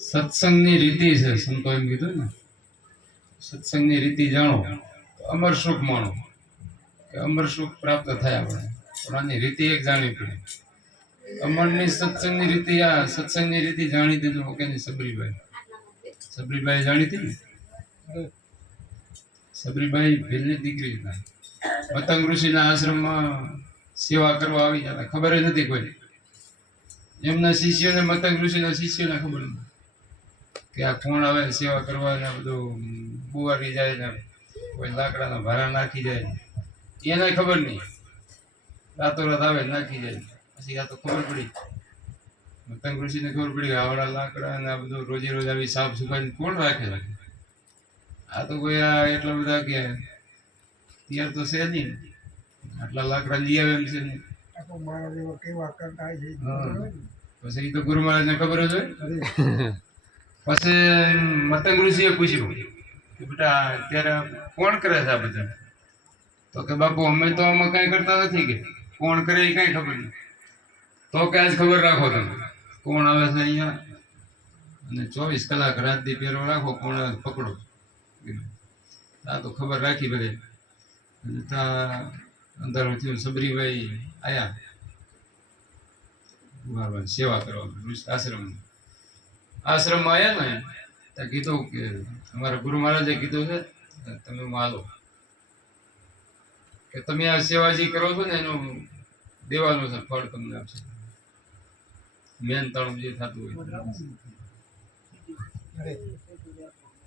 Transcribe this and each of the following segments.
સત્સંગની રીતિ છે. સંતો એમ કીધું ને, સત્સંગની રીતિ જાણો તો અમર સુખ માણો, કે અમર સુખ પ્રાપ્ત થાય આપણે. પણ આની રીતિ એક જાણવી પડે. અમરની સત્સંગની રીતિ, આ સત્સંગની રીતિ જાણી દીધું ઓકે ને. સબરીબાઈ જાણી હતી ને. સબરીબાઈ ભીલની દીકરી હતા. મતંગ ઋષિના આશ્રમમાં સેવા કરવા આવી જતા, ખબર જ નથી કોઈ. એમના શિષ્યોને, મતંગ ઋષિના શિષ્યોને ખબર નથી કે આ કોણ આવે સેવા કરવા, ને બધું બુવારી જાય ને કોઈ લાકડાના ભારા નાખી જાય, એને ખબર નહીં. રાતોરાત આવે નાખી જાય. પછી આ તો ખબર પડી, મતંગ ઋષિને ખબર પડી કે આવડા લાકડા ને આ બધું રોજે રોજ આવી સાફ સફાઈ કોણ રાખે. આ તો કોઈ આ એટલા બધા કે ત્યાર તો છે નહીં, આટલા લાકડા લઈ આવે એમ છે નહીં. પછી તો ગુરુ મહારાજ ને ખબર જ હોય. પછી મતંગ ઋષિએ પૂછ્યું કે બેટા અત્યારે કોણ કરે છે આ બધા? તો કે બાપુ અમે તો આમાં કઈ કરતા નથી, કે કોણ કરે એ કઈ ખબર નહીં. તો કે આજ ખબર રાખો તમે કોણ આવે છે અહીંયા, અને 24 કલાક રાત દી પહેરો રાખો, કોણ આવે પકડો. આ તો ખબર રાખી બધે. અંધારું થયું, સબરીભાઈ આયા સેવા કરવા આશ્રમમાં આવ્યા ને. ત્યાં કીધું કે અમારા ગુરુ મહારાજે કીધું છે તમે હાલો, કે તમે આ સેવાજી કરો છો ને એનું દેવાનું છે, ફળ તમને આપશે. મેન તાણું જે થતું હોય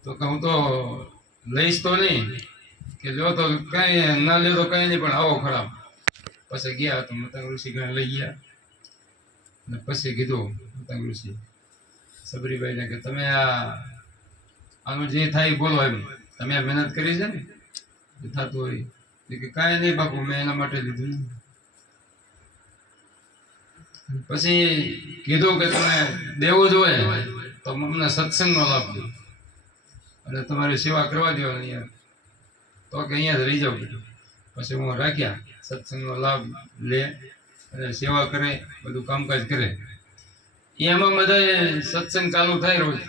તો કે હું તો લઈશ તો નહીં, કે જો તો કઈ ના લે તો કઈ નહીં, પણ આવો ખરાબ. પછી ગયા તો મતંગ ઋષિ ઘરે લઈ ગયા. અને પછી કીધું મતંગ ઋષિ સબરીબાઈને કે તમે આનું જે થાય બોલો, એમ તમે આ મહેનત કરી છે ને થતું હોય. કે કાંઈ નહીં બાપુ, મેં એના માટે લીધું. પછી કીધું કે તમે દેવું જ હોય તો અમને સત્સંગનો લાભ દો, અને તમારી સેવા કરવા દો અહીંયા. તો કે અહીંયા જ રહી જાવ. પછી હું રાખ્યા, સત્સંગનો લાભ લે અને સેવા કરે, બધું કામકાજ કરે. એમાં બધા સત્સંગ ચાલુ થાય રોજ,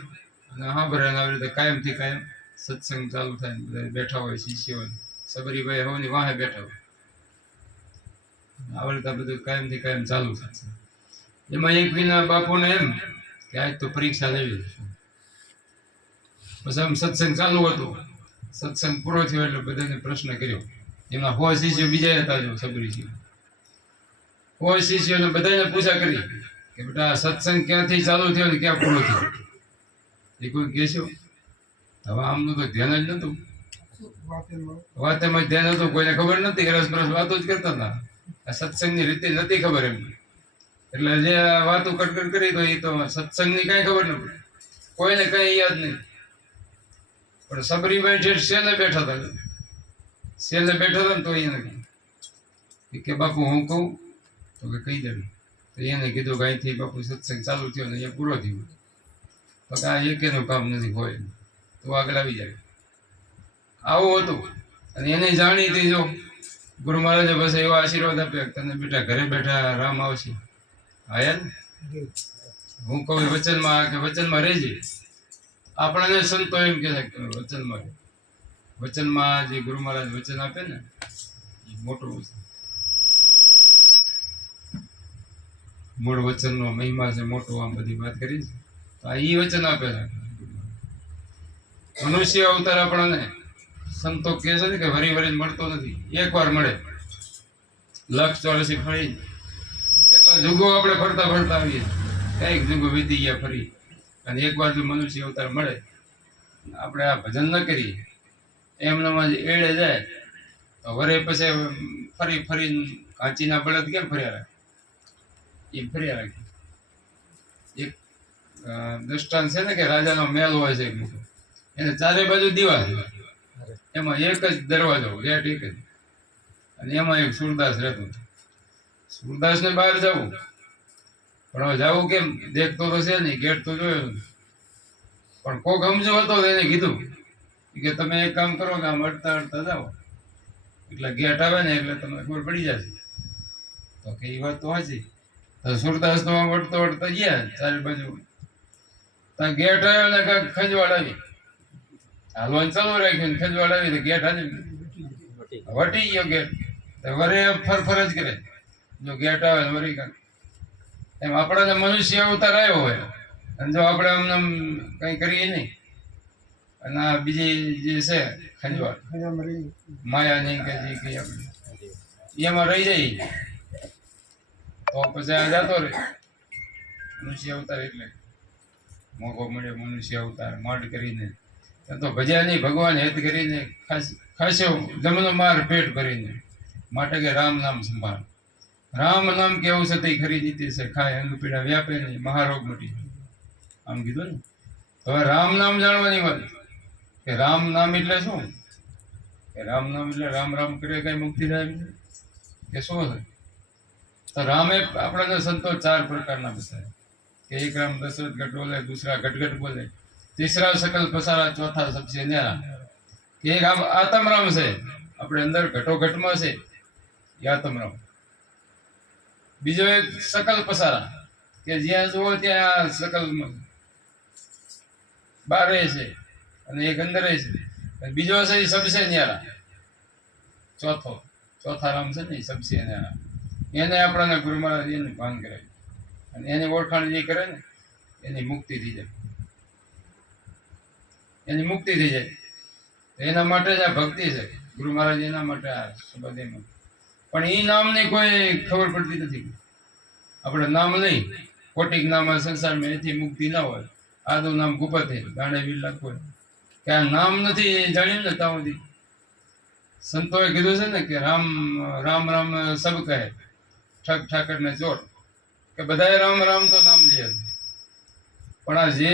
અને હા બરાબર આવી રીતે કાયમથી કાયમ સત્સંગ ચાલુ થાય. બધા બેઠા હોય શિષ્યો, સબરીભાઈ હોવાની વાહે બેઠા હોય. આવી રીતે બધું કાયમથી કાયમ ચાલુ થાય. એમાં એક વિના બાપુને એમ કે આજ તો પરીક્ષા લેવી. પછી આમ સત્સંગ ચાલુ હતું. સત્સંગ પૂરો થયો એટલે બધાને પ્રશ્ન કર્યો. એમના 100 શિષ્યો બીજા હતા, જો સબરી 100 શિષ્યોને બધાને પૂછા કરી કે બેટા સત્સંગ ક્યાંથી ચાલુ થયો ને ક્યાં પૂરો થયો? એ કોઈ કહેશો? હવે આમનું તો ધ્યાન જ નતું, વાતેમાં ધ્યાન હતું, કોઈને ખબર નથી. રસપ્રસ વાતો જ કરતા હતા. આ સત્સંગની રીતે નથી ખબર એમ. એટલે જે વાતો કટકટ કરી તો એ તો સત્સંગની કઈ ખબર નથી, કોઈને કઈ યાદ નહીં. પણ સબરીભાઈ જે સેલે બેઠા હતા ને, તો એને કે બાપુ હું કહું તો કે કહી દેવું. તો એને કીધું કે અહીંથી બાપુ સત્સંગ ચાલુ થયો ને અહીંયા પૂરો થયો. તો કે આ એકેનું કામ નથી, હોય તો આગળ આવી જાય. આવું હતું. અને એને જાણી હતી. જો ગુરુ મહારાજે બસ એવા આશીર્વાદ આપ્યા, તને બેટા ઘરે બેઠા રામ આવશે. આયા ને હું કહું વચનમાં રહેજે. આપણને સંતો એમ કે વચનમાં જે ગુરુ મહારાજ વચન આપે ને એ મોટું વચન, મૂળ વચનનો મહિમા છે મોટો. આમ બધી વાત કરી છે તો આ ઈ વચન આપે છે. મનુષ્ય અવતાર આપણને સંતો કહે છે ને કે વરી વરી મળતો નથી, એકવાર મળે. 184 ફરી કેટલા જુગો આપણે ફરતા આવીએ, કઈક જુગો વીતી ગયા ફરી. અને એકવાર જો મનુષ્ય અવતાર મળે, આપણે આ ભજન ન કરીએ, એમનામાં જ એડે જાય તો વરે પછી ફરી કાંચીના બળદ કેમ ફર્યા રાખે એમ ફર્યા રાખે. એક દ્રષ્ટાંત છે ને કે રાજાનો મહેલ હોય છે, એને ચારે બાજુ દીવા, એમાં એક જ દરવાજો, ગેટ એક જ. અને એમાં એક સુરદાસ રહેતો. સુરદાસને બહાર જવું, પણ હવે જવું કેમ? દેખતો તો છે નહીં, ગેટ તો જોયો. પણ કોક સમજો હતો એને કીધું કે તમે એક કામ કરો કે આમ અડતા જાઓ, એટલે ગેટ આવે ને એટલે તમને ખબર પડી જશે. તો કે એ વાત તો સાચી. સુરદાસ તો આમ અડતા ગયા ચારે બાજુ. ત્યાં ગેટ આવ્યો ને કાંઈક ખંજવાળ આવી, હાલવાનું ચાલુ રાખ્યું, ખંજવાળ આવી તો ગેટ હાજર વટી ગયો ગેટ. વરે ફરફર જ કરે, જો ગેટ આવે ને વરી કાંઈક એમ. આપણાને મનુષ્ય અવતાર આવ્યો હોય અને જો આપણે અમને કંઈ કરીએ નહીં, અને આ બીજી જે છે ખંજવાળ માયા નહીં કે જે કઈ આપણે એમાં રહી જાય તો પછી આ જતો રહે. મનુષ્ય અવતાર એટલે મોકો મળ્યો મનુષ્ય અવતાર માંડ કરીને, તો ભજ્યા નહીં ભગવાન હેત કરીને, ખાસ્યો જમનો માર પેટ ભરીને, માટે કે રામ નામ સંભાળ. રામ નામ કેવું છે તે ખરી નીતિ છે, ખાય અંગ પીડા વ્યાપે નહીં, મહારોગ મટી. આમ કીધું ને. હવે રામ નામ જાણવાની વાત કે રામ નામ એટલે શું, કે રામ નામ એટલે રામ રામ કરે કઈ મુક્તિ થાય કે શું છે? તો રામે આપણા સંતો 4 પ્રકારના બતાવે કે એક રામ દશરથ ગઢ બોલે, દૂસરા ગટગટ બોલે, तीसरा सकल पसारा, चौथा सबसे न्यारा. કે એક આત્મ રામ છે, આપણે અંદર ઘટો ઘટમાં છે એ આત્મ રામ. બીજો એક सकल પસારા કે જ્યાં જુઓ ત્યાં सकल બારે છે અને એક અંદર છે. બીજો છે એ सबसे न्यारा. ચોથા રામ છે ને એ सबसे न्यारा. એને આપણને ગુરુ મહારાજ એનું ભાન કરાવ્યું અને એની ઓળખાણ જે કરે ને એની મુક્તિ થઈ જાય, એની મુક્તિ થઈ જાય. એના માટે જ આ ભક્તિ છે. ગુરુ મહારાજ એના માટે આ શબ્દ એમાં. પણ એ નામની કોઈ ખબર પડતી નથી. આપણે નામ લઈ કોટિક નામ સંસારમાં એથી મુક્તિ ના હોય. આદુ નામ ગુપતે ગાણે વીર લાખો કે આ નામ નથી જાણ્યું ને ત્યાં સુધી. સંતોએ કીધું છે ને કે રામ રામ રામ સબ કહે, ઠગ ઠાકર ને ચોર, કે બધાએ રામ રામ તો નામ લે, પણ આ જે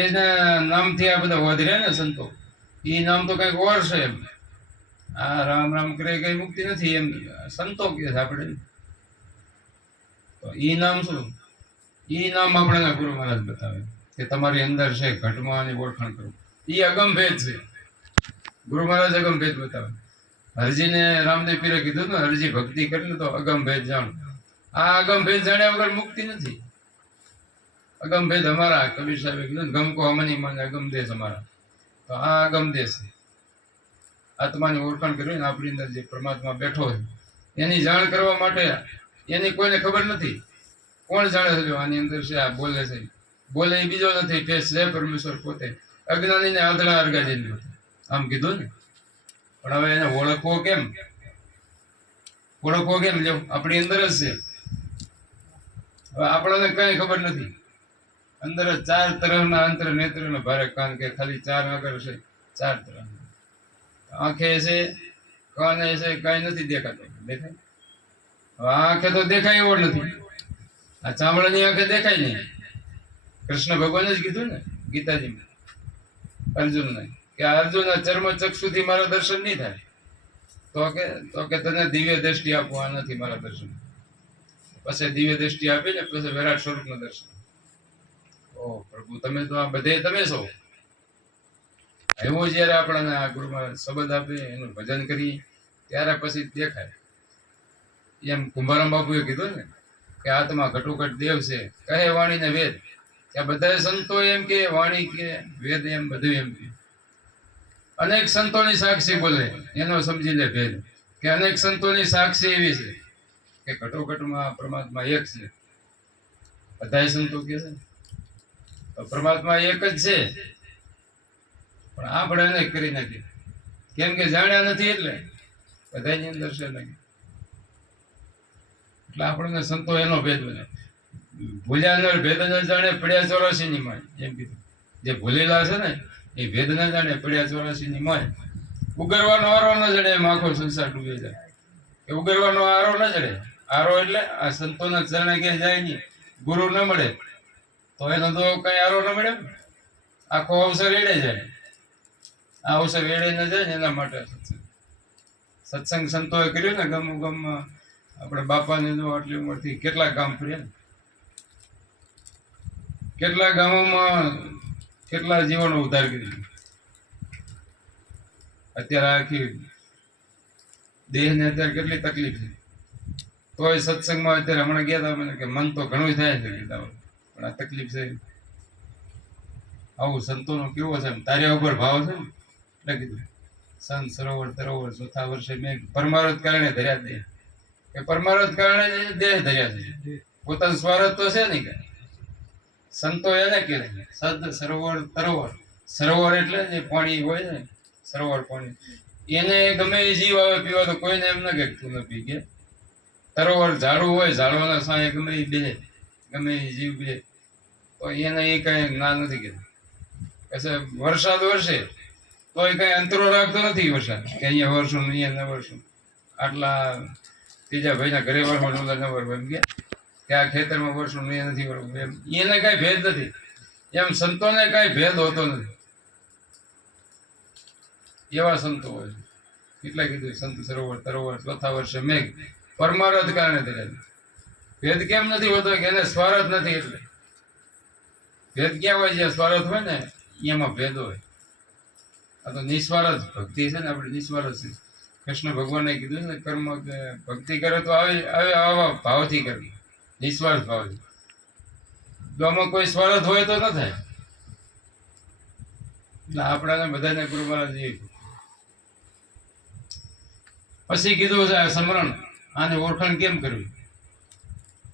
નામથી આ બધા વધરે ને સંતો, એ નામ તો કઈક ઓર છે એમ. આ રામ રામ કરે કઈ મુક્તિ નથી એમ સંતો કે છે. આપણે તો ઈ નામ શું? ઈ નામ આપણે ગુરુ મહારાજ બતાવે કે તમારી અંદર છે ઘટમાં ની ઓળખાણ કરો. ઈ અગમ ભેદ છે. ગુરુ મહારાજ અગમ ભેદ બતાવે. હરજીને રામદેવ પીરે કીધું ને, હરજી ભક્તિ કરીને તો અગમ ભેદ જાણ. આ અગમ ભેદ જાણ્યા વગર મુક્તિ નથી. અગમ ભેદ અમારા કબીર સાહેબે કીધું, ગમ કો હમની માને અગમ દેશ અમારા. તો આ અગમ દેશ છે. આત્માની ઓળખાણ કરીને આપણી અંદર જે પરમાત્મા બેઠો હોય એની જાણ કરવા માટે એની કોઈને ખબર નથી. કોણ જાણે છે આની અંદર છે, આ બોલે છે, બોલે એ બીજો નથી, તે છે પરમેશ્વર પોતે. અજ્ઞાનીને આંધળા અરગાજી આમ કીધું ને. પણ હવે એને ઓળખવો કેમ? ઓળખવો કેમ? જો આપણી અંદર જ છે. હવે આપણને કઈ ખબર નથી. અંદર 4 તરફના અંતર નેત્ર ને ભારે કાન, કે ખાલી 4 આગળ છે, 4 તરફ આંખે છે, કાને છે, કઈ નથી દેખાતું. દેખાય? હવે આંખે તો દેખાય એવો નથી. આ ચામડાની આંખે દેખાય નહીં. કૃષ્ણ ભગવાને જ કીધું ને ગીતાજીમાં અર્જુનને કે અર્જુન ચર્મ ચક્ષુથી મારા દર્શન નહીં થાય. તો કે તને દિવ્ય દ્રષ્ટિ આપવા નથી મારા દર્શન. પછી દિવ્ય દ્રષ્ટિ આપી ને પછી વિરાટ સ્વરૂપનું દર્શન. ઓ પ્રભુ, તમે તો આ બધે તમે છો. એવો જયારે આપણને આ ગુરુમાં શબ્દ આપે, એનું ભજન કરીએ ત્યારે પછી દેખાય. એમ કુંભારામ બાપુએ કીધું ને કે આત્મા ઘટોઘટ દેવ છે, કહે વાણી ને વેદ. કે બધા સંતો એમ કે વાણી કે વેદ એમ બધું એમ કે. અનેક સંતોની સાક્ષી બોલે એનો સમજી લે ભેદ. કે અનેક સંતોની સાક્ષી એવી છે કે ઘટોઘટમાં પરમાત્મા એક છે. બધા સંતો કે છે તો પરમાત્મા એક જ છે, પણ આપણે એને કરી નાખીએ. કેમ કે જાણ્યા નથી એટલે બધાની અંદર છે નહીં. એટલે આપણને સંતો એનો ભેદ બને. ભૂલ્યા ભેદ ન જાણે પડ્યા 84 ની માય. એમ કીધું જે ભૂલેલા છે ને એ ભેદ ન જાણે પડ્યા 84 ની માય. ઉગરવાનો આરો ન જડે એમ આખો સંસાર ડૂબી જાય. કે ઉગરવાનો આરો ન જડે. આરો એટલે આ સંતોના ચરણે ક્યાંય જાય નહીં, ગુરુ ન મળે તો એનો તો કઈ આરો ન મળે. આખો અવસર એડે જાય. આ અવસર એડે ન જાય ને એના માટે સત્સંગ સંતોએ કર્યું ને. ગામમાં આપણે બાપાને જો આટલી ઉંમરથી કેટલા ગામ ફર્યા ને, કેટલા ગામોમાં કેટલા જીવનો ઉદ્ધાર કરી. અત્યારે આખી દેહને અત્યારે કેટલી તકલીફ છે, તોય સત્સંગમાં અત્યારે હમણાં ગયા હતા મને કે મન તો ઘણું થાય છે, પણ આ તકલીફ છે. આવું સંતોનો કેવો છે તાર્યા ઉપર ભાવ છે ને એટલે કીધું સંત સરોવર તરોવર ચોથા વર્ષે મેં પરમારથ કારણે ધર્યા દે કે પરમારથ કારણે દેહ ધર્યા છે પોતાનો સ્વાર્થ તો છે નહીં કઈ સંતો એને કે સદ સરોવર તરોવર સરોવર એટલે જે પાણી હોય ને સરોવર પાણી એને ગમે એ જીવ આવે પીવા તો કોઈને એમ ના કે તું ન પી કે તરોવર ઝાડું હોય ઝાડવાના સાંયે ગમે એ બે ગમે એ જીવ બે તો એને એ કઈ જ્ઞાન નથી કીધું પછી વરસાદ વરસે તો એ કઈ અંતરો રાખતો નથી વરસાદ કે અહીંયા વરસું અહીંયા ન વરસું આટલા ત્રીજા ભાઈના ઘરે વરસવાનું ન વરવું એમ કે આ ખેતરમાં વરસું અહીંયા નથી વરવું એમ એને કઈ ભેદ નથી એમ સંતોને કઈ ભેદ હોતો નથી એવા સંતો હોય છે એટલે કીધું સંત સરોવર તરોવર ચોથા વર્ષે મેઘ પરમારથ કારણે ધર્યા ભેદ કેમ નથી હોતો કે એને સ્વાર્થ નથી એટલે ભેદ ક્યાં હોય જ્યાં સ્વાર્થ હોય ને એમાં ભેદ હોય આ તો નિસ્વાર્થ ભક્તિ છે ને આપણે નિસ્વાર્થ છે કૃષ્ણ ભગવાને કીધું ને કર્મ ભક્તિ કરે તો આવા ભાવથી કરવી નિસ્વાર્થ ભાવથી જો આમાં કોઈ સ્વાર્થ હોય તો ન થાય એટલે આપણાને બધાને ગુરુ મહારાજ પછી કીધું છે સમરણ આને ઓળખાણ કેમ કરવી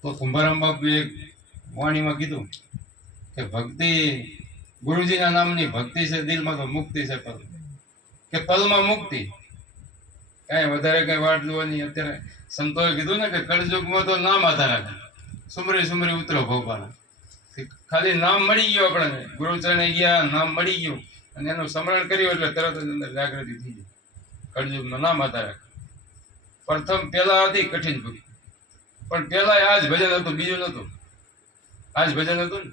તો કુંભારામ બાપુ એક વાણીમાં કીધું કે ભક્તિ ગુરુજીના નામની ભક્તિ છે દિલમાં તો મુક્તિ છે પલ કે પલમાં મુક્તિ કઈ વધારે કઈ વાટ જોવાની અત્યારે સંતોએ કીધું ને કે કળયુગમાં તો નામ આધાર રાખે સુમરી સુમરી ઉતરો ભોપાના ખાલી નામ મળી ગયું આપણને ગુરુચરણે ગયા નામ મળી ગયું અને એનું સ્મરણ કર્યું એટલે તરત જ અંદર જાગૃતિ થઈ જાય કળયુગમાં નામ આધાર રાખે પ્રથમ પેલા હતી કઠિન ભક્તિ પણ પેલા આ જ ભજન હતું બીજું નતું આ જ ભજન હતું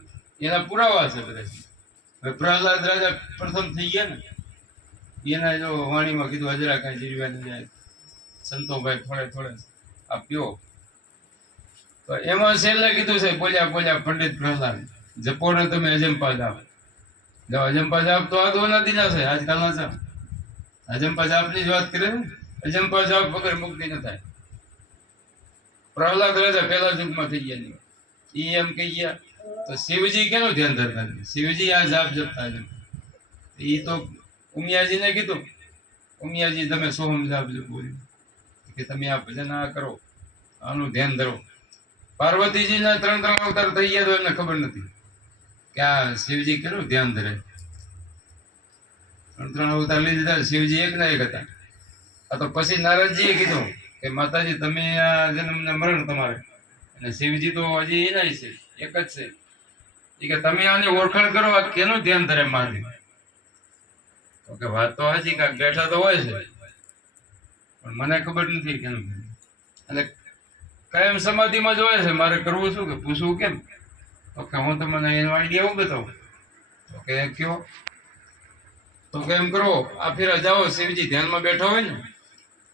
ને એના પુરાવા છે બધા પ્રહલાદ રાજા પ્રથમ થઈ ગયા ને એના જો વાણીમાં કીધું હજરા કાંઈ જીરવા નહીં જાય સંતોભાઈ થોડે થોડે આ પીઓ તો એમાં છેલ્લે કીધું છે બોલ્યા પંડિત પ્રહલાદ જપો ને તમે અજંપા જાપ જો અજંપા જાપ તો આ દોના દીના છે આજકાલના છે અજંપા જાપની જ વાત કરે ને અજંપા જાપ વગર મુક્તિ ન થાય પ્રહલાદ રાજા પહેલા યુગમાં થઈ ગયા એ એમ કહી ગયા તો શિવજી કેનું ધ્યાન ધરતા શિવજી આ જાપ જપતા એ તો ઉમિયાજીને કીધું ઉમિયાજી તમે સોહમ જાપ બોલ્યું કે તમે આ ભજન આ કરો આનું ધ્યાન ધરો પાર્વતીજીના 3 અવતાર થઈ ગયા તો એમને ખબર નથી કે આ શિવજી કેનું ધ્યાન ધરે 3 અવતાર લીધા શિવજી એક ના એક હતા આ તો પછી નારદજીએ કીધું કે માતાજી તમે આ જન્મને મરણ તમારે અને શિવજી તો હજી એના છે એક જ છે એ કે તમે આની ઓળખાણ કરો આ કેનું ધ્યાન ધરે મારી તો કે વાત તો હજી કાંઈક બેઠા તો હોય છે પણ મને ખબર નથી કેનું અને કાયમ સમાધિમાં જ હોય છે મારે કરવું શું કે પૂછવું કેમ તો કે હું તમને એનો આઈડિયા એવું બતાવું તો કે કયો તો કે એમ કરો આ ફેરા જાઓ શિવજી ધ્યાનમાં બેઠા હોય ને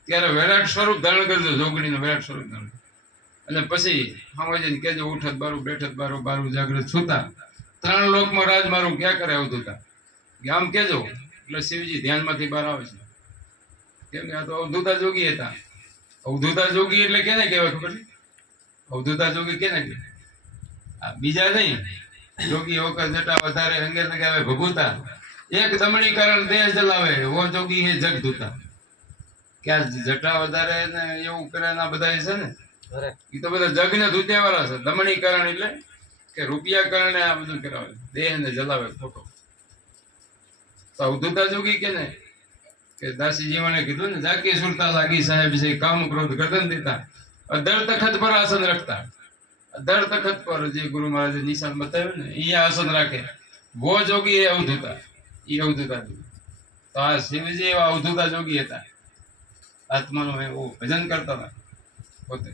ત્યારે વિરાટ સ્વરૂપ ધારણ કરજો જોગણીનું વિરાટ સ્વરૂપ ધારણ અને પછી સમજે કેજો ઉઠત બારું બેઠત બારું બારું જાગૃત સુતા 3 લોકમાં રાજ મારું ક્યાં કરે અવધૂતા આમ કેજો એટલે શિવજી ધ્યાનમાંથી બહાર આવે છે કેમ કે આ તો અવધૂતા જોગી હતા અવધૂતા જોગી એટલે કેને કહેવાય ખબર છે અવધૂતા જોગી કેને કહેવાય આ બીજા નહીં જોગી વખત જટા વધારે અંગે લગાવે ભભૂતા એક દમણી કારણ દેહ ચલાવે વો જોગી હે જગ ધૂતા કે આ જટા વધારે ને એવું કરે ના બધા છે ને એ તો બધા જગને ધૂત્યા વાળા છે દમણી કારણ એટલે કે રૂપિયા કારણે આ બધું કરાવે દેહ ને જલાવે ખોટો તો અવધૂતા જોગી કે ને કે દાસીજી મને કીધું ને જાકી સુરતા લાગી સાહેબ છે કામ ક્રોધ ગર્દન દેતા અધર તખત પર આસન રખતા અધર તખત પર જે ગુરુ મહારાજે નિશાન બતાવ્યું ને એ આસન રાખે વો જોગી એ અવધૂતા એ અવધૂતા જોગી તો આ શિવજી એવા અવધૂતા જોગી હતા આત્માનું એવું ભજન કરતા હતા પોતે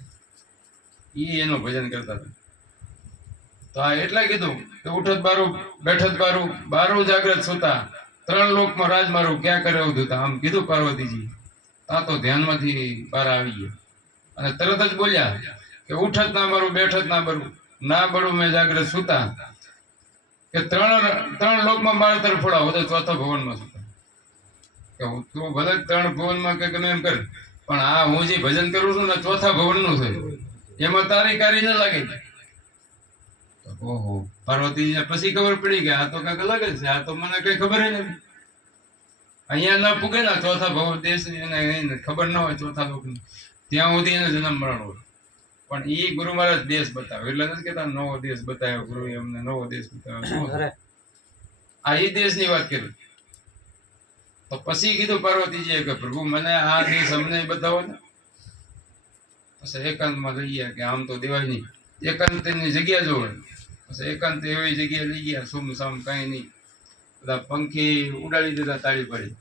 એનું ભજન કરતા હતા તો આ એટલે કીધું કે ઉઠત બારું બેઠત બારું બારું જાગ્રત સુતા 3 લોકમાં રાજ મારું ક્યાં કરે અવધૂતા આમ કીધું પાર્વતીજી તા તો ધ્યાનમાંથી બહાર આવી ગયા અને તરત જ બોલ્યા કે ઉઠત ના મારું બેઠત ના બરું ના બળું મેં જાગ્રત સુતા કે 3 લોકમાં મારા તરફ ફોડાવો તો 4થા ભવનમાં સુતા કે તું ભલે 3 ભવનમાં કે ગમે એમ કર પણ આ હું જે ભજન કરું છું ને 4થા ભવનનું છે એમાં તારી કારી ન લાગે ઓહો, પાર્વતીજીને પછી ખબર પડી કે આ તો કાંઈક અલગ જ છે, આ તો મને કઈ ખબર ય નથી. અહીંયા ના પૂગે ને ચોથા ભવ દેશ એને ખબર ના હોય ચોથા લોકની, ત્યાં સુધી એનો જન્મ મરણ હોય. પણ એ ગુરુ મહારાજ દેશ બતાવે, એટલે નથી કેતા નવો દેશ બતાવ્યો ગુરુ અમને, નવો દેશ બતાવ્યો. શું આ એ દેશની વાત કરી. તો પછી કીધું પાર્વતીજીએ કે પ્રભુ મને આ દેશ અમને બતાવો ને. પછી એકાંતમાં લઈ ગયા કે આમ તો દેવાય નહીં, એકાંતની જગ્યા જોવે. પછી એકાંત એવી જગ્યાએ લઈ ગયા સુમ સામ કઈ નહીં, બધા પંખી ઉડાડી દેતા તાળી પાડી,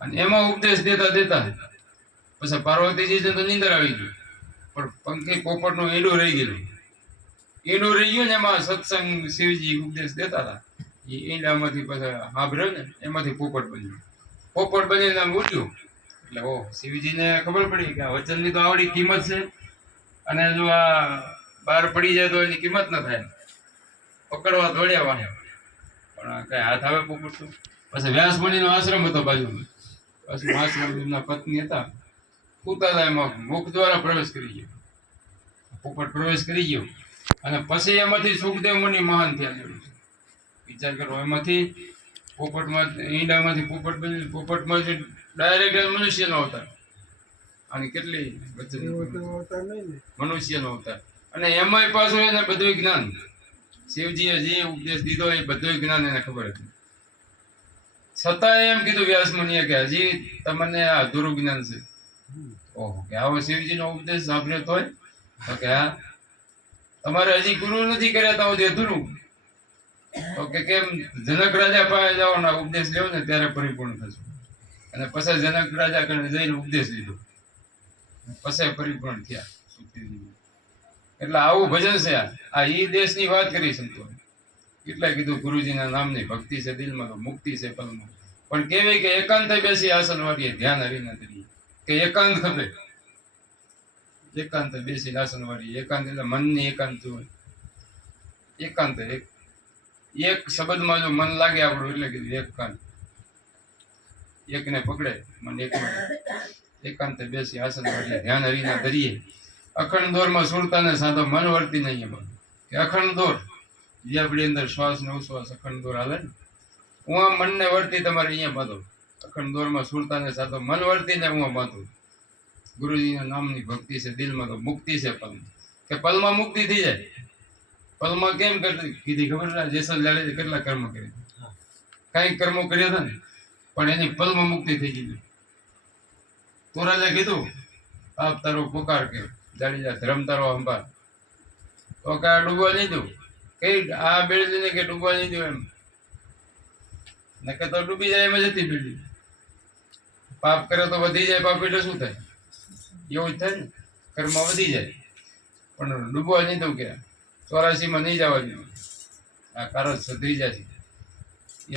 અને એમાં ઉપદેશ દેતા દેતા પછી પાર્વતીજી તો નીંદર આવી ગઈ. પણ પંખી પોપટનું ઈંડું રહી ગયેલું. ઈંડું રહી ગયું ને એમાં સત્સંગ શિવજી ઉપદેશ દેતા હતા. એ ઈંડામાંથી પછી સાંભળ્યો ને એમાંથી પોપટ બન્યું. પોપટ બનીને આમ ઉડ્યું. એટલે ઓહ, શિવજીને ખબર પડી કે આ વચનની તો આવડી કિંમત છે, અને જો આ બહાર પડી જાય તો એની કિંમત ન થાય. પકડવા દોડ્યા વાહે, પણ કઈ હાથ આવે પોપટ તો. પછી વ્યાસ મુનિનો આશ્રમ હતો બાજુમાં. પછી આશ્રમ એમના પત્ની હતા, પૂતા હતા, એમાં મુખ દ્વારા પ્રવેશ કરી ગયો. પોપટ પ્રવેશ કરી ગયો, અને પછી એમાંથી સુખદેવ મુનિ મહાન થયા. વિચાર કરો, એમાંથી પોપટમાં ઈંડામાંથી પોપટ બની, પોપટમાં ડાયરેક્ટ મનુષ્યનો અવતાર. અને કેટલી મનુષ્યનો અવતાર, અને એમાંય પાછું એને બધું જ્ઞાન. શિવજીએ જે ઉપદેશ દીધો એ બધું જ્ઞાન એને ખબર હતી. છતાં એમ કીધું વ્યાસ મુનિએ કે હજી તમને આ અધૂરું જ્ઞાન છે. ઓહો, કે આવો શિવજીનો ઉપદેશ સાંભળ્યો તોય? તો કે હા, તમારે હજી ગુરુ નથી કર્યા તો અધૂરું. તો કે કેમ? જનક રાજા પાસે જાઓ ને ઉપદેશ લેવો ને ત્યારે પરિપૂર્ણ થશે. અને પછી જનક રાજા કને જઈને ઉપદેશ લીધો, પછી પરિપૂર્ણ થયા. એટલે આવું ભજન છે. આ ઈ દેશની વાત કરી સંતો. એટલે કીધું ગુરુજીના નામની ભક્તિ છે દિલમાં, તો મુક્તિ છે પલમાં. પણ કેવી કે એકાંત બેસી આસન વાળીએ ધ્યાન હરીના ધરીએ. કે એકાંત ખપે, એકાંત બેસી આસન વાળીએ. એકાંત એટલે મનની એકાંત હોય. એકાંત એક શબ્દમાં જો મન લાગે આપણું, એટલે કીધું એકાંત. એકને પકડે મન, એકમાં એકાંતે બેસી આસન વાળીએ ધ્યાન હરીના ધરીએ. અખંડ દોરમાં સુરતાને સાધો મન વર્તી નહીં. એમાં કે અખંડ દોર, જે આપણી અંદર શ્વાસ ને ઉશ્વાસ અખંડ દોર હાલે ને, હું આ મનને વર્તી તમારે અહીંયા બાંધો. અખંડ દોરમાં સુરતાને સાધો મન વર્તીને હું બાંધું. ગુરુજીના નામની ભક્તિ છે દિલમાં, તો મુક્તિ છે પલમાં. કે પલમાં મુક્તિ થઈ જાય. પલમાં કેમ કરતી કીધી ખબર છે? જેસલ જાડેજે કેટલા કર્મ કર્યા, કઈક કર્મો કર્યા હતા ને, પણ એની પલમાં મુક્તિ થઈ ગઈ. તો રાજા કીધું આપ તારો પુકાર કે જાડેજા ધર્મ તારો સંભાળ. તો કે આ ડૂબવા નહીં દઉં, કઈ આ બેડલીને કે ડૂબવા નહીં દઉં એમ. નકે તો ડૂબી જાય એમ જ હતી બેડલી. પાપ કરે તો વધી જાય પાપ, એટલે શું થાય? એવું જ થાય ને, કર્મ વધી જાય. પણ ડૂબવા નહીં દઉં, કે 84માં નહીં જવા દીધું, આ કારજ સધરી જાય.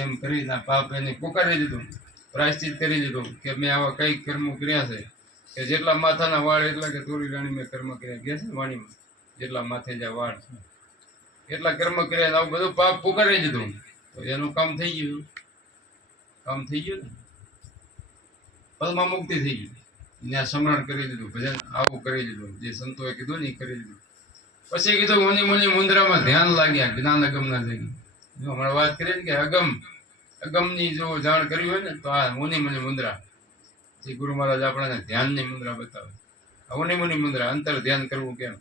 એમ કરીને પાપ એને પુકારી દીધું, પ્રાયશ્ચિત કરી દીધું કે મેં આવા કઈ કર્મો કર્યા છે, કે જેટલા માથાના વાળ એટલા, કે તોરી રાણી મેં કર્મ કર્યા ગયા છે વાણીમાં, જેટલા માથે જ્યાં વાળ એટલા કર્મ કર્યા. આવું બધું પાપ પુકારી દીધું, તો એનું કામ થઈ ગયું. કામ થઈ ગયું ને, પલમાં મુક્તિ થઈ ગઈ. ત્યાં સ્મરણ કરી દીધું, ભજન આવું કરી દીધું, જે સંતોએ કીધું ને એ કરી દીધું. પછી કીધું મુનિ મુનિ મુદ્રામાં ધ્યાન લાગ્યા, જ્ઞાન અગમ ના લાગી. જો હમણાં વાત કરીએ ને કે અગમની જો જાણ કરવી હોય ને, તો આ મુનિ મુનિ મુદ્રા, જે ગુરુ મહારાજ આપણને ધ્યાનની મુદ્રા બતાવે. મુનિ મુનિ મુદ્રા, અંતર ધ્યાન કરવું કેમ.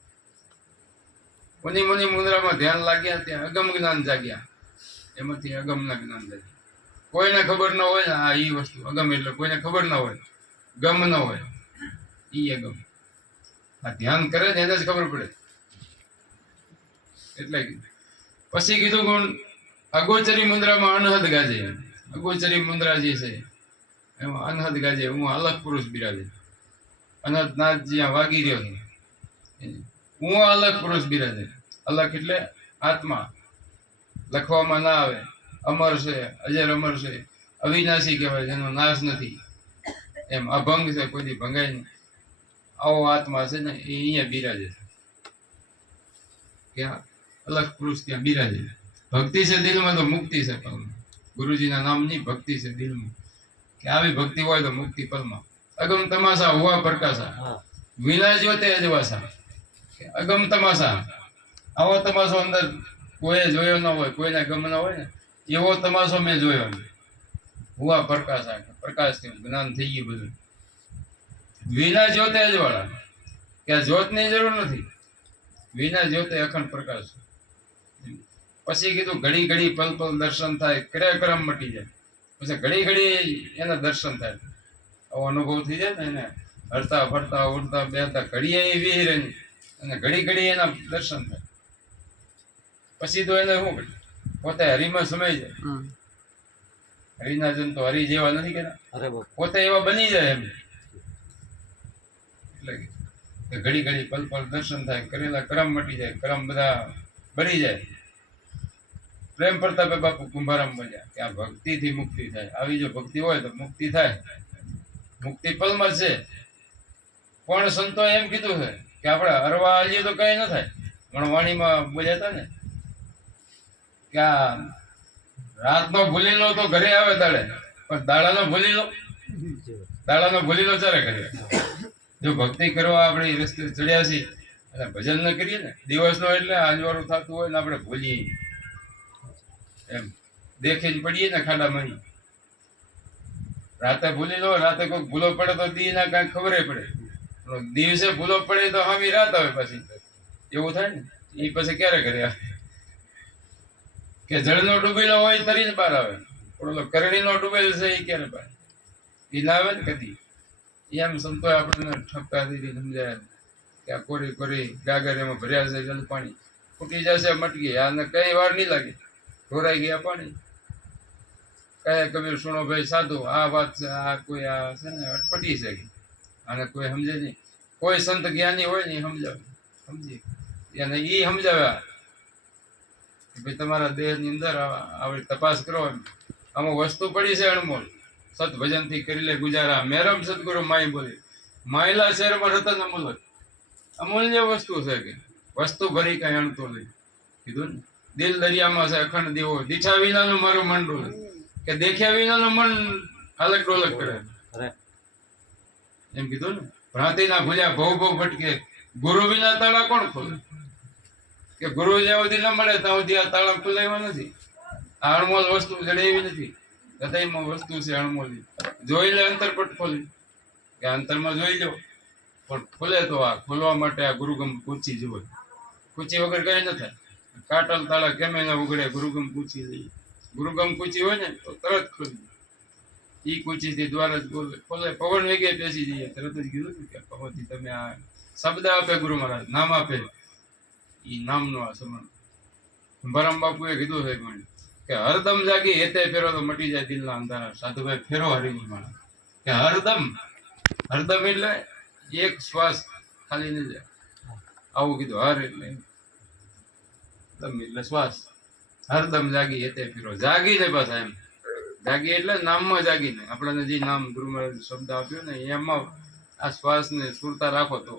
મુનિ મુનિ મુદ્રામાં ધ્યાન લાગ્યા, ત્યાં અગમ જ્ઞાન જાગ્યા. એમાંથી અગમના જ્ઞાન જાગ્યા. કોઈને ખબર ન હોય ને, આ ઈ વસ્તુ અગમ એટલે કોઈને ખબર ન હોય, ગમ ન હોય, ઈ અગમ. આ ધ્યાન કરે ને એને જ ખબર પડે. એટલે પછી કીધું કોણ? અગોચરી મુદ્રામાં અનહદ ગાજે. અગોચરી મુદ્રા જે છે એમાં અનહદ ગાજે, હું અલગ પુરુષ બિરાજે. અનહદ નાથ જ્યાં વાગી રહ્યો છે, હું અલગ પુરુષ બિરાજે. અલગ એટલે આત્મા, લખવામાં ના આવે, અમર છે, અજર અમર છે, અવિનાશી કહેવાય, જેનો નાશ નથી. એમ અભંગ છે, કોઈથી ભંગાય નહીં. આવો આત્મા છે ને, એ અહીંયા બિરાજે છે. ક્યાં? અલગ પુરુષ ત્યાં બિરાજે. ભક્તિ છે દિલમાં, તો મુક્તિ છે પલમાં. ગુરુજીના નામની ભક્તિ છે દિલમાં, કે આવી ભક્તિ હોય તો મુક્તિ પલમાં. અગમ તમાશા હુઆ પ્રકાશા, વિના જ્યોતે અજવાસા. અગમ તમાશા, આવો તમાશો અંદર કોઈ જોયો ન હોય, કોઈના ગમ ન હોય ને એવો તમાશો મેં જોયો. હુઆ પ્રકાશ, આ પ્રકાશ કેમ જ્ઞાન થઈ ગયું બધું. વિના જ્યોતે અજવાળા, કે આ જ્યોતની જરૂર નથી, વિના જ્યોતે અખંડ પ્રકાશ. પછી કીધું ઘડી ઘડી પલ પલ દર્શન થાય, ક્રમ મટી જાય. પછી ઘડી ઘડી એના દર્શન થાય, આવો અનુભવ થઈ જાય ને એને હરતા ફરતા ઉડતા બેહતા ઘડીએ એ વિહીરે અને ઘડી ઘડી એના દર્શન થાય. પછી તો એને શું કરે, પોતે હરિમાં સમાઈ જાય. હરિના જન તો હરિ જેવા નથી કેતા, પોતે એવા બની જાય એમ. એટલે કે ઘડી ઘડી પલ પલ દર્શન થાય, કરેલા ક્રમ મટી જાય, ક્રમ બધા ભરી જાય. પ્રેમ પ્રતાપે બાપુ કુંભારામ બોલ્યા કે આ ભક્તિ થી મુક્તિ થાય. આવી જો ભક્તિ હોય તો મુક્તિ થાય. મુક્તિ પલમાં છે. પણ સંતો એમ કીધું છે કે આપણે હરવા આલીએ તો કઈ ન થાય. પણ વાણીમાં બોલ્યા હતા ને કે આ રાતનો ભૂલી લો તો ઘરે આવે દાડે, પણ દાડાનો ભૂલી લો, દાડાનો ભૂલી લો ચાલે ઘરે. જો ભક્તિ કરવા આપણે રસ્તે ચડ્યા છીએ અને ભજન ન કરીએ ને દિવસનો, એટલે આજવાળું થતું હોય ને આપણે ભૂલીએ એમ, દેખીને પડીએ ને ખાડામાં. રાતે ભૂલી લો, રાતે કોઈ ભૂલો પડે તો દી ના કઈ ખબર પડે, દિવસે ભૂલો પડે તો હામી રાત આવે. પછી એવું થાય ને એ પછી ક્યારે ઘરે આવે? કે જળનો ડૂબેલો હોય તરીને બહાર આવે, પણ કરણીનો ડૂબેલો છે એ ક્યારે બહાર એ ના આવે ને કદી. એમ સંતોએ આપણને ઠપકા દીધી સમજાય કે આ કોરી કોરી ગાગર એમાં ભર્યા છે જલ પાણી, ફૂટી જશે મટકી, આને કઈ વાર નહીં લાગે, ઢોરાઈ ગયા પાણી. કહે કબીર સુનો ભાઈ સાધુ, આ વાત છે, આ કોઈ આ છે ને અટપટી છે, આને કોઈ સમજે નહીં. કોઈ સંત જ્ઞાની હોય ને એ સમજાવે, સમજી એને એ સમજાવ્યા કે ભાઈ તમારા દેહ ની અંદર આવી તપાસ કરો. આમાં વસ્તુ પડી છે અણમોલ, સત ભજન થી કરી લે ગુજારા. મેરમ સદગુરુ માઈ બોલી, માયલા શહેરમાં રતન અમૂલ્ય, અમૂલ્ય વસ્તુ છે કે વસ્તુ ભરી કઈ અણતો નહીં. કીધું ને દિલ દરિયામાં છે અખંડ દીવો, દીઠા વિનાનું મારું મન ડોલે, કે દેખ્યા વિનાનું મન અલગ ડોલક કરે. એમ કીધું ને ભ્રાંતિ ના ભૂલ્યા ભવ ભવ ભટકે, ગુરુ વિના તાળા કોણ ખોલે? કે ગુરુ જ્યાં સુધી ન મળે ત્યાં સુધી આ તાળા ખુલાવ્યા નથી. આ અણમોલ વસ્તુ જડે એવી નથી, હૃદયમાં વસ્તુ છે અણમોલી. જોઈ લે અંતરપટ ખોલી, કે અંતરમાં જોઈ લો, પણ ખોલે તો આ ખોલવા માટે આ ગુરુગમ કૂચી જુએ. કૂચી વગર કઈ ન થાય. કાટલ તાળા કેમે ન ઉગડે, ગુરુગમ કૂચી લઈએ. ગુરુગમ કૂચી હોય ને તો તરત ખોલી. ઈ કૂચી થી દ્વાર જ ખોલે. પવન વેગે બેસી જઈએ, તરત જ કીધું કે પવન થી તમે આ શબ્દ આપે ગુરુ મહારાજ, નામ આપે, ઈ નામનો આ સમરણ. કુંભારામ બાપુએ કીધું છે કે હરદમ જાગી હેતે ફેરો તો મટી જાય દિલના અંધારા. સાધુભાઈ ફેરો હરીની માળા, કે હરદમ, હરદમ એટલે એક શ્વાસ ખાલી નહીં જાય, આવું કીધું. હર એટલે દમ એટલે શ્વાસ, હરદમ જાગી હેતે ફેરો, જાગીને પાછા એમ. જાગી એટલે નામમાં જાગીને, આપણને જે નામ ગુરુ મહારાજ શબ્દ આપ્યો ને એમાં આ શ્વાસ ને સુરતા રાખો તો.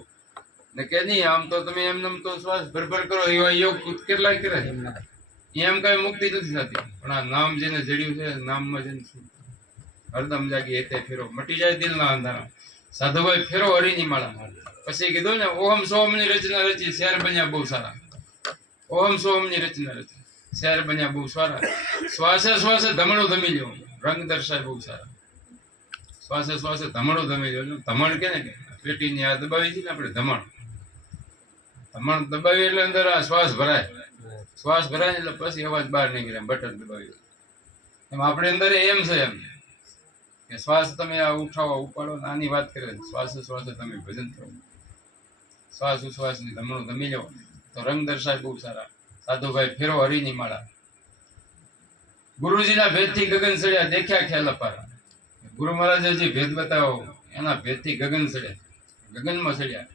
ને કે નહીં આમ તો તમે એમને તો શ્વાસ ભરભર કરો, એવા યોગ કેટલાય કરે, એમ કઈ મુક્તિ નથી થતી. પણ આ નામ જેને જડ્યું છે, નામમાં જેને હરદમ જાગી હેતે ફેરો મટી જાય દિલના અંધારા. સાધુભાઈ ફેરો હરિની માળા. પછી કીધું ને ઓહમ સોહમ ની રચના રચી, શેર બન્યા બહુ સારા. ઓહમ સોહમ ની રચના રચી, શેર બન્યા બહુ સારા. શ્વાસે શ્વાસે ધમણું ધમી લ્યો, રંગ દર્શાય બહુ સારા. શ્વાસે શ્વાસે ધમણું ધમી લ્યો. ધમણ કે ને પેટીની આ દબાવી છે ને આપણે ધમણ, ધમણ દબાવી એટલે અંદર આ શ્વાસ ભરાય. શ્વાસ ભરાય એટલે પછી અવાજ બહાર નીકળે, બટન દબાવી. એમ આપણે અંદર એમ છે એમ કે શ્વાસ તમે આ ઉઠાવો ઉપાડો, આની વાત કરે. શ્વાસે શ્વાસે તમે ભજન કરો, શ્વાસ ઉશ્વાસ ની ધમણું ધમી લો તો રંગ દર્શાય બહુ સારા. સાધુભાઈ ફેરો હરિની માળા. ગુરુજીના ભેદ થી ગગન સડ્યા, દેખ્યા ખ્યાલ અપારા. ગુરુ મહારાજે જે ભેદ બતાવો એના ભેદ થી ગગન સડ્યા, ગગનમાં સડ્યા.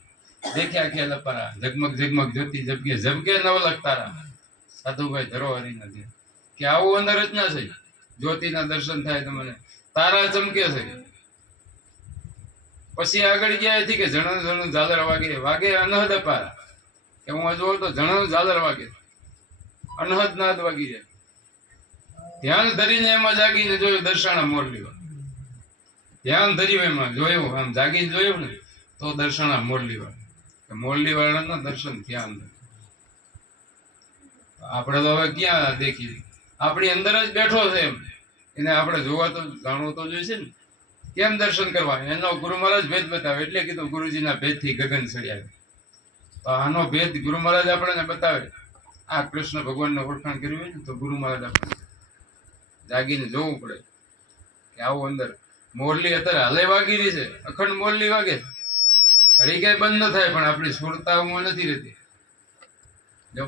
દેખ્યા ખ્યાલ અપારા, ઝગમગ ઝગમગ જ્યોતિ ઝબકે, ઝબકે નવલખ તારા. સાધુભાઈ ધરો હરિના ધ્યાન, કે આવું અંદર રચના છે. જ્યોતિના દર્શન થાય તમને, તારા ચમકે છે. પછી આગળ ગયા એથી કે જણ જણ ઝાલર વાગે, વાગે અનહદ અપારા. કે હું જોઉં તો જણ ઝાલર વાગે, અનહદ નાદ વાગી જાય. ધ્યાન ધરીને એમાં જાગીને જોયું દર્શાણા મોરલી. ધ્યાન ધર્યું એમાં જોયું, આમ જાગીને જોયું ને તો દર્શાણા મોરલી વાળા. મોરલી વાળાના દર્શન ધ્યાન. આપણે તો હવે ક્યાં દેખીએ, આપણી અંદર જ બેઠો છે એમ, એને આપણે જોવા તો જાણવું તો જોઈશે ને. કેમ દર્શન કરવા? એનો ગુરુ મહારાજ ભેદ બતાવે, એટલે કીધું ગુરુજીના ભેદથી ગગન સળિયાવે. તો આનો ભેદ ગુરુ મહારાજ આપણને બતાવે. આ કૃષ્ણ ભગવાનને ઓળખાણ કરવી હોય ને તો ગુરુ મહારાજ આપણે જાગીને જોવું પડે કે આવું અંદર મોરલી અત્યારે હાલે વાગી રહી છે, અખંડ મોરલી વાગે, ઘડી કઈ બંધ ન થાય, પણ આપણી સુરતાઓમાં નથી રહેતી. જો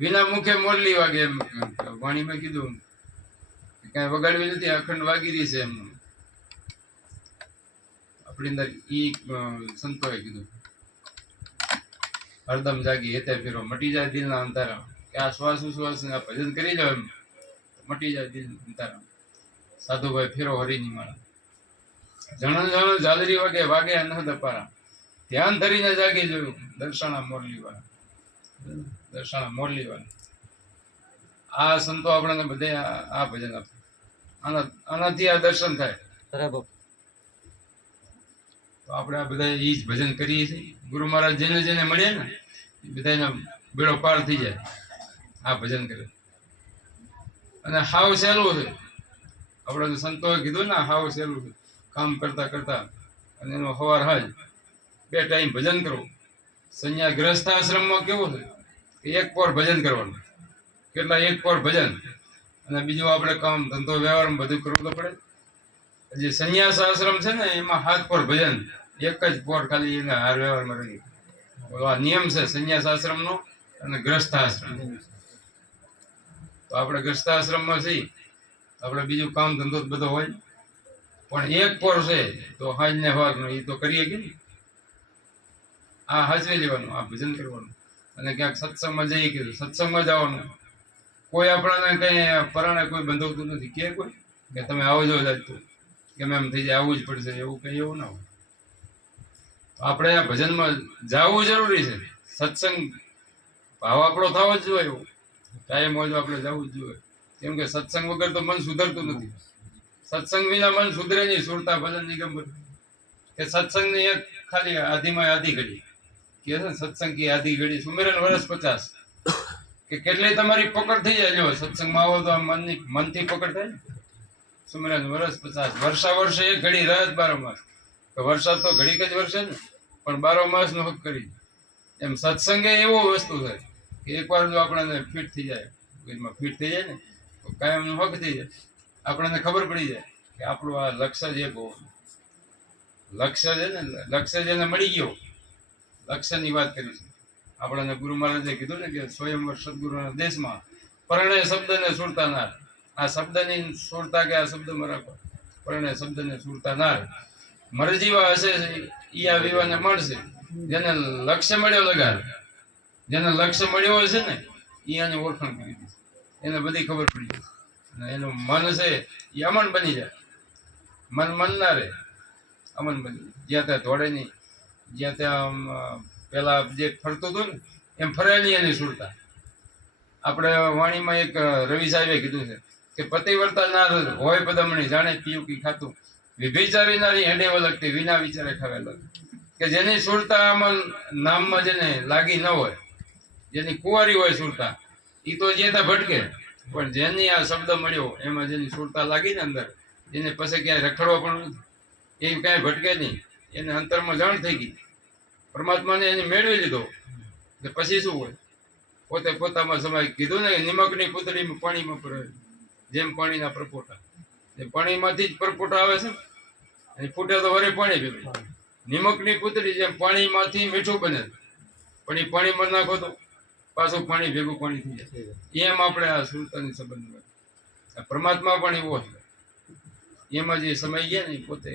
વિના મુખે મોરલી વાગે એમ વાણીમાં કીધું કઈ વગાડવી નથી, અખંડ વાગી રહી છે એમ આપણી અંદર. ઈ સંતોએ કીધું હરદમ જાગી હેતે ફેરો, મટી જાય દિલના અંધારા. કે આ શ્વાસ ઉશ્વાસ ભજન કરી જાવ એમ મટી જાય દિલ અંધારા. સાધુભાઈ ફેરો હરિની માળા, જણ જણ ઝાલરી વાગે વાગે અનહદ અપારા. ધ્યાન ધરીને જાગી જોયું દર્શાના મોરલી વાળા, દર્શાના મોરલી વાળા. આ સંતો આપણને બધે આ ભજન આપે. આનાથી આ દર્શન થાય. બરાબર. તો આપણે આ બધા એ જ ભજન કરીએ છીએ. ગુરુ મહારાજ જેને જેને મળે ને એ બધાનો બેડો પાર થઈ જાય આ ભજન કરે. અને હાવ સહેલું છે. આપણે સંતોએ કીધું ને હાવ સહેલું છે. કામ કરતા કરતા અને એનો હવાર હાજ 2 ટાઈમ ભજન કરો. સંન્યાસ ગ્રસ્થાશ્રમમાં કેવું છે કે 1 પોર ભજન કરવાનું. કેટલા 1 પોર ભજન, અને બીજું આપણે કામ ધંધો વ્યવહાર બધું કરવું તો પડે. જે સંન્યાસ આશ્રમ છે ને એમાં 7 પોર ભજન, 1 જ પોર ખાલી એને હાર વ્યવહારમાં રહી. આ નિયમ છે સંન્યાસ આશ્રમનો અને ગ્રસ્થાશ્રમ. તો આપણે ગ્રસ્થાશ્રમમાં છીએ, આપણે બીજું કામ ધંધો બધો હોય, પણ 1 પોર છે તો હાજ ને હવારનો એ તો કરીએ કે નહીં. આ હાજરી લેવાનું, આ ભજન કરવાનું. અને ક્યાંક સત્સંગમાં જઈએ કીધું સત્સંગમાં જવાનું. કોઈ આપણને કઈ પરાણે કોઈ બંધાવતું નથી. કે કોઈ કે તમે આવજો જાજતું કેમ એમ થઈ જાય, આવવું જ પડશે, એવું કઈ એવું ના હોય. આપણે આ ભજનમાં જવું જરૂરી છે. સત્સંગ ભાવ આપણો થવો જ જોઈએ. એવું ટાઈમ હોય તો આપણે જવું જ જોઈએ. કેમ કે સત્સંગ વગર તો મન સુધરતું નથી. સત્સંગ વિના મન સુધરે નહીં. સુરતા ભજન નિગમ કે સત્સંગની એક ખાલી આધિમાં આધી ઘડી કે છે ને, સત્સંગ की आधी घड़ी સુમેરન વર્ષ 50. કે કેટલી તમારી પકડ થઈ જાય. જો સત્સંગમાં આવો તો મનથી પકડ થાય ને. સુમેરન વર્ષ 50, વર્ષા વર્ષે 1 ઘડી રાત 12 માસ. તો વરસાદ તો ઘડીક જ વરસે ને, પણ 12 માસ નો હક કરી. એમ સત્સંગ એ એવો વસ્તુ છે કે એકવાર જો આપણને ફિટ થઈ જાય, એમાં ફિટ થઈ જાય ને તો કાયમનો હક થઈ જાય. આપણને ખબર પડી જાય કે આપણું આ લક્ષ્ય જ એક હોવું. લક્ષ્ય છે ને, લક્ષ્ય જેને મળી ગયો, લક્ષ્યની વાત કરી છે. આપણને ગુરુ મહારાજે કીધું ને કે સ્વયંવર સદગુરુના દેશમાં પરણે શબ્દને સુરતા નાર. આ શબ્દની સુરતા કે આ શબ્દમાં રાખો. પરણે શબ્દને સુરતા નાર. મરજીવા હશે ઈ આ વિવાને મળશે. જેને લક્ષ્ય મળ્યો લગાડ, જેને લક્ષ્ય મળ્યો હશે ને ઈ આને ઓળખાણ કરી દે. એને બધી ખબર પડી જાય. અને એનું મન છે એ અમન બની જાય. મન ના રહે, અમન બની જાય. જ્યાં ત્યાં દોડે નહીં, જ્યાં ત્યાં પેલા જે ફરતું હતું ને એમ ફરે નહીં એની સુરતા. આપણે વાણીમાં એક રવિ સાહેબે કીધું છે કે પતિવર્તા ના હોય પદમણી જાણે પીયું કી ખાતું, વિભિચારી નારી હેડે વલગતી વિના વિચારે ખાવે લગ. કે જેની સુરતા આમાં નામમાં જેને લાગી ન હોય, જેની કુંવારી હોય સુરતા, એ તો જે ત્યાં ભટકે. પણ જેની આ શબ્દ મળ્યો એમાં જેની સુરતા લાગી ને અંદર, એને પછી ક્યાંય રખડવા પણ નથી, એ કાંઈ ભટકે નહીં. એને અંતરમાં જાણ થઈ ગઈ પરમાત્માને, એને મેળવી લીધો. પછી શું હોય? પોતે પોતામાં સમાય. કીધું ને નિમકની પૂતળીમાં પાણીમાં પડે, જેમ પાણીના પરપોટા. એ પાણીમાંથી જ પરપોટા આવે છે ને, ફૂટે તો વરે પાણી ભેગું. નિમકની પૂતળી જેમ પાણીમાંથી મીઠું બને, પણ એ પાણીમાં નાખો તો પાછું પાણી ભેગું પાણી થઈ જાય. એમ આપણે આ સુરતાની સંબંધ હોય. પરમાત્મા પણ એવો છે. એમાં જે સમય ગયા ને પોતે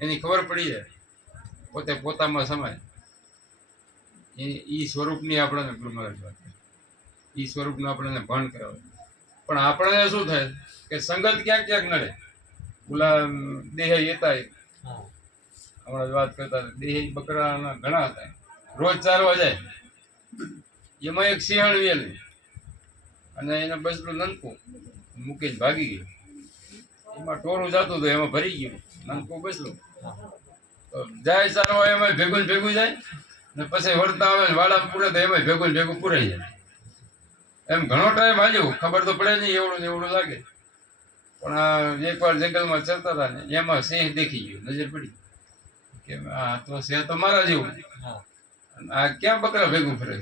એની ખબર પડી જાય, પોતે પોતામાં સમાય. એ સ્વરૂપની આપણને ગુરુ મહારાજ વાત કરે. એ સ્વરૂપનું આપણને ભાન કરાવે. પણ આપણને શું થાય કે સંગત ક્યાંક ક્યાંક નડે. ઓલા દેહ હતા, હમણાં વાત કરતા દેહ બકરાના ઘણા હતા, રોજ ચારવા જાય. એમાં એક સિંહણ વેલું અને એને બસલું નનકું મૂકીને ભાગી ગયું. એમાં ટોરું જતું હતું, એમાં ભરી ગયું, નનકું બસલું. તો જાય ચારવા એમાં ભેગું ભેગું જાય ને પછી વળતા આવે ને વાડા પૂરે તો એમાં ભેગું ભેગું પૂરાઈ જાય. એમ ઘણો ટાઈમ હાલ્યો, ખબર તો પડે નહીં, એવડું ને એવડું લાગે. પણ આ એકવાર જંગલમાં ચરતા હતા ને એમાં સિંહ દેખી ગયો, નજર પડી કે આ તો છે તો મારા જેવું, આ ક્યાં બકરા ભેગું ફરે.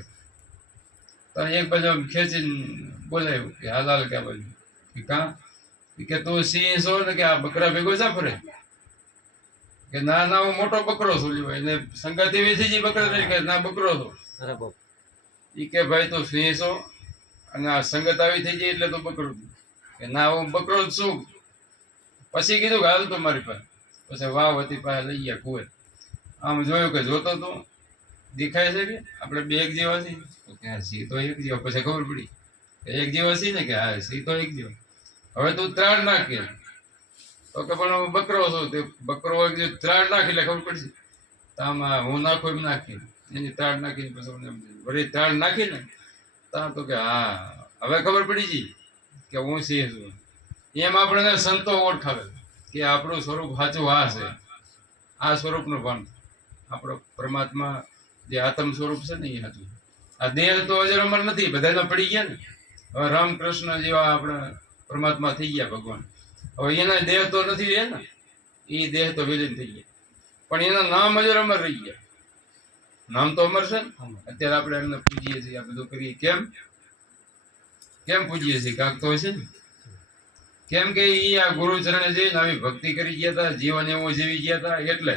તો એક બાજુ આમ ખેંચીને બોલાયું કે હાલ ક્યાં બાજુ, કે કાં, કે તું સિંહ છો ને કે આ બકરા ભેગો જા ફરે, કે ના ના હું મોટો બકરો છું. લ્યો એને સંગાત એવી થઈ ગઈ બકરા તરીકે, ના બકરો છો. ઈ કે ભાઈ તું સિંહ છો અને આ સંગત આવી થઈ ગઈ એટલે તું બકરો છું. કે ના હું બકરો જ છું. પછી કીધું કે હાલ તો મારી પાસે. પછી વાવ હતી પાસે લઈ ગયા કુએ. આમ જોયું કે જોતો તો દેખાય છે કે આપણે બે એક જેવા છીએ. તો કે હા સી તો એક જેવા. પછી ખબર પડી કે એક જેવા છીએ ને, કે હા સી તો એક જેવા. હવે તું ત્રાણ નાખે. તો કે પણ હું બકરો છું. તે બકરો ત્રાણ નાખી એટલે ખબર પડશે. તો આમાં હું નાખું એમ નાખી એની ત્રાણ નાખીને પછી વળી ત્રાણ નાખીને તા તો કે હા હવે ખબર પડી ગઈ કે હું સિંહ છું. એમ આપણને સંતો ઓળખાવે કે આપણું સ્વરૂપ સાચું આ છે. આ સ્વરૂપનું ભાન, આપણો પરમાત્મા જે આત્મ સ્વરૂપ છે ને એ સાચું. આ દેહ તો અજર અમર નથી, બધાના પડી ગયા ને. હવે રામકૃષ્ણ જેવા આપણા પરમાત્મા થઈ ગયા ભગવાન. હવે એના દેહ તો નથી રહ્યા ને, એ દેહ તો વિલીન થઈ ગયા, પણ એના નામ અજર અમર રહી ગયા. નામ તો અમર છે ને. અત્યારે આપણે એમને પૂજીએ છીએ, આ બધું કરીએ. કેમ કેમ પૂજીએ છીએ? કાંક તો હશે ને. કેમ કે એ આ ગુરુ ચરણે જઈને આવી ભક્તિ કરી ગયા હતા, જીવન એવું જીવી ગયા હતા, એટલે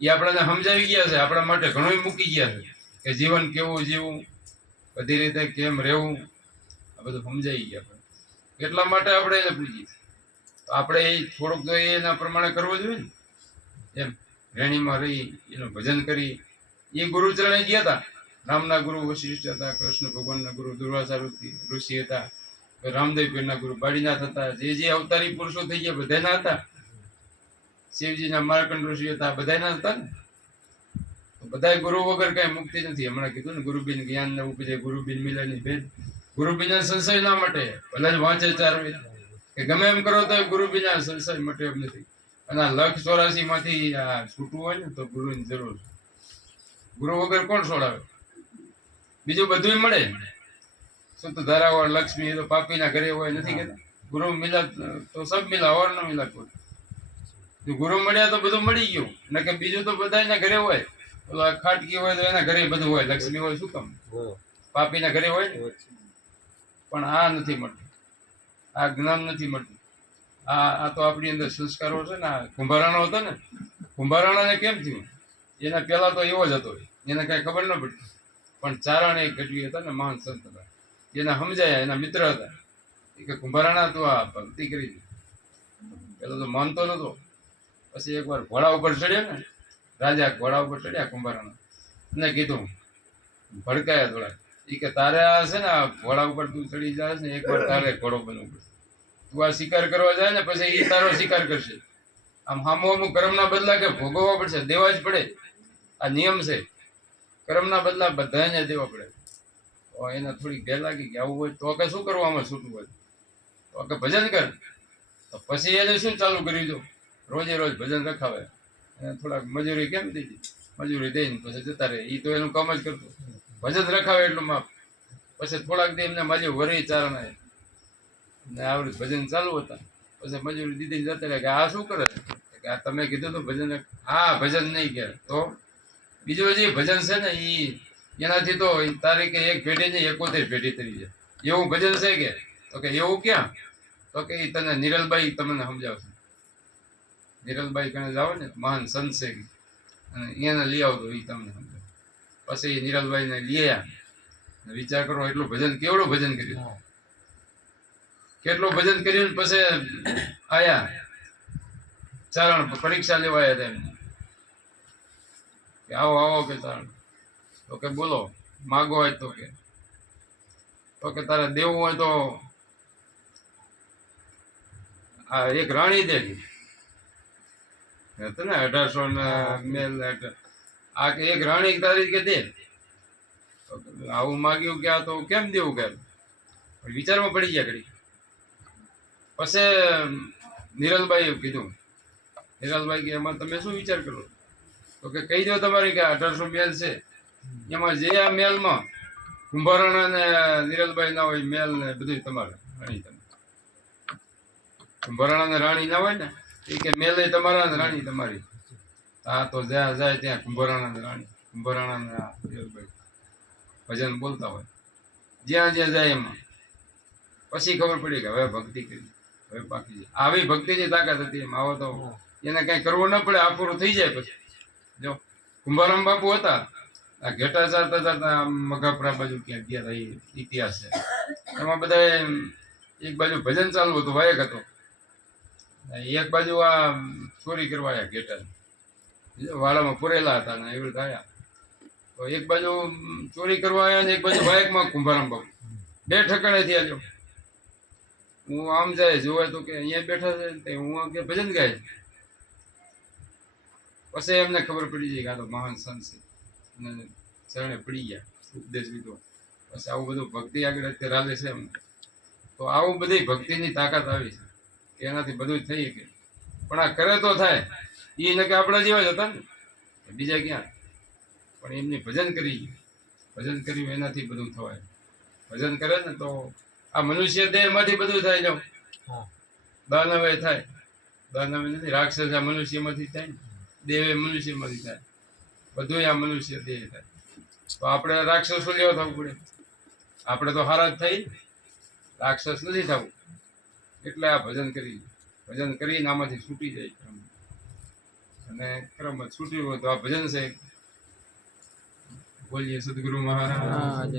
એ આપણને સમજાવી ગયા છે. આપણા માટે ઘણું મૂકી ગયા છે કે જીવન કેવું જીવવું, બધી રીતે કેમ રહેવું, આ બધું સમજાવી ગયા આપણે. એટલા માટે આપણે એને પૂજીએ. તો આપણે એ થોડુંક તો એના પ્રમાણે કરવું જોઈએ ને. એમ રેણીમાં રહી એનું ભજન કરી. એ ગુરુ ચરણે ગયા હતા. રામના ગુરુ વશિષ્ઠ હતા, કૃષ્ણ ભગવાનના ગુરુ દુર્વાસા ઋષિ હતા, રામદેવ પીરના ગુરુ બાળીનાથ હતા, જે અવતારી પુરુષો થઈ ગયા બધાના હતા. શિવજીના માર્કંડ ઋષિ હતા, બધાના હતા ને. બધા ગુરુ વગર કઈ મુક્તિ નથી. હમણાં કીધું ને ગુરુબિન જ્ઞાન ને ઉપજે, ગુરુબિન મિલનની ભેદ. ગુરુબિના સંશય ના માટે ભલે જ વાંચે ચાર વેદ કે ગમે એમ કરો તો ગુરુબિના સંશય માટે એમ નથી. અને આ 184 માંથી આ છૂટવું હોય ને તો ગુરુની જરૂર છે. ગુરુ વગર કોણ છોડાવે? બીજું બધું મળે. શું તો ધારાવાળ લક્ષ્મી તો પાપીના ઘરે હોય, નથી કેતા? ગુરુ મિલા તો સબ મિલા, ઓર ન મિલા કોઈ. જો ગુરુ મળ્યા તો બધું મળી ગયું. ને કે બીજું તો બધાના ઘરે હોય. ઓલો ખાટકી હોય તો એના ઘરે બધું હોય, લક્ષ્મી હોય શું કામ? પાપીના ઘરે હોય ને. પણ આ નથી મળતું, આ જ્ઞાન નથી મળતું. આ તો આપણી અંદર સંસ્કારો છે ને. આ કુંભારાણો હતો ને, કુંભારાણાને કેમ થયું? એના પેલા તો એવો જ હતો, એને કઈ ખબર ન પડતી. પણ ચારણ એક ગઢવી હતા ને, મહાન સંત હતા, એને સમજાયા, એના મિત્ર હતા. એ કે કુંભારાણા તું આ ભક્તિ કરી દે. પેલો તો માનતો નતો. પછી એકવાર ઘોડા ઉપર ચડ્યો ને, રાજા ઘોડા ઉપર ચડ્યા કુંભારાણા, અને કીધું ભડકાયા થોડા. એ કે તારે આ છે ને ઘોડા ઉપર તું ચડી જાય ને, એકવાર તારે ઘોડો બનવું પડશે. તું આ શિકાર કરવા જાય ને પછી એ તારો શિકાર કરશે. આમ હામું અમુક કર્મના બદલા કે ભોગવવા પડશે, દેવા જ પડે. આ નિયમ છે. કર્મના બદલા બધાને દેવા પડે. તો એને થોડી ભે લાગી કે આવું હોય તો કે શું કરવું, આમાં છૂટવું હોય તો કે ભજન કર. તો પછી એને શું ચાલુ કરી દો, રોજે રોજ ભજન રખાવે. એને થોડાક મજૂરી કેમ દીધી, મજૂરી દઈને પછી જતા રહે. એ તો એનું કામ જ કરતું, ભજન રખાવે એટલું માપ. પછી થોડાક દી એમને માજુ વરી ચારણા ને આવડે ભજન ચાલુ હતા. પછી મજૂરી દીધી જતા રહે કે આ શું કરે કે આ તમે કીધું તો ભજન. હા ભજન નહીં કે તો બીજું જે ભજન છે ને એનાથી તો તારીખે એક પેઢી નહીં 71 પેઢી તરી જાય એવું ભજન છે કે. તો કે એવું ક્યાં? તો કે તને નિરલબાઈ તમને સમજાવશે. નિરલબાઈ કને જાઓ ને, મહાન સંત છે અને એને લઈ આવતો એ તમને સમજાવે. પછી નિરલબાઈ ને લઈ આવ્યા. વિચાર કરો એટલું ભજન, કેવડું ભજન કર્યું, કેટલું ભજન કર્યું. પછી આયા ચારણ પરીક્ષા લેવા આવ્યા હતા એમને કે આવો આવો કે ચારણ. તો કે બોલો માગો હોય તો કે તારે દેવું હોય તો આ એક રાણી દે હતો ને 1800 મેલ. આ કે એક રાણી તારી કે દે. આવું માગ્યું કે આ તો કેમ દેવું કે વિચારમાં પડી ગયા ઘડી. પછી નિરલબાઈ કીધું. નિરલબાઈ કે એમાં તમે શું વિચાર કરો? તો કે કહી દો તમારી કે 1800 મેલ છે, એમાં જે આ મેલમાં કુંભારાણા ને નિરલભાઈ ના હોય મેલ ને બધું તમારે રાણી તમે કુંભારાણા ને રાણી ના હોય ને એ કે મેલ તમારા ને રાણી તમારી. હા તો જ્યાં જાય ત્યાં કુંભારાણા ને રાણી કુંભારાણા ને નિરલભાઈ ભજન બોલતા હોય જ્યાં જ્યાં જાય એમાં. પછી ખબર પડી કે હવે ભક્તિ કરી હવે બાકી છે. આવી ભક્તિની તાકાત હતી એમ. આવો તો એને કઈ કરવું ન પડે આ પૂરું થઈ જાય. પછી જો કુંભારામ બાપુ હતા આ ઘેટા ચાલતા ચાલતા મગાપરા બાજુ ક્યાંક ગયા હતા. એ ઇતિહાસ છે એમાં બધા એક બાજુ ભજન ચાલુ હતું વાયક હતો એક બાજુ આ ચોરી કરવા આવ્યા ઘેટા વાળામાં પૂરેલા હતા ને એવી રીતે આવ્યા તો એક બાજુ ચોરી કરવા આવ્યા ને એક બાજુ વાયકમાં કુંભારામ બાપુ બે ઠકાણે થયા. જો હું આમ જાય જોવે તો કે અહીંયા બેઠા છે હું કે ભજન ગાય. પછી એમને ખબર પડી જાય કે આ તો મહાન સંત છે અને શરણે પડી ગયા ઉપદેશ લીધો. પછી આવું બધું ભક્તિ આગળ અત્યારે હાલે છે એમ. તો આવું બધી ભક્તિની તાકાત આવી છે કે એનાથી બધું થઈ શકે. પણ આ કરે તો થાય એ ને કે આપણા જેવા જ હતા ને બીજા ક્યાં. પણ એમની ભજન કર્યું એનાથી બધું થવાય. ભજન કરે ને તો આ મનુષ્ય દેહ માંથી બધું થાય. જાવ દાનવે થાય દાનવે નથી રાક્ષસ આ મનુષ્ય માંથી થાય ને દેવે મનુષ્ય માંથી થાય બધું આ મનુષ્ય દેહ થાય. તો આપણે રાક્ષસો લેવા થવું પડે. આપણે તો હારા જ થઈ રાક્ષસ નથી થવું. એટલે આ ભજન કરીને આમાંથી છૂટી જાય ક્રમ. અને ક્રમ છૂટ્યું હોય તો આ ભજન છે. બોલીએ સદગુરુ મહારાજ.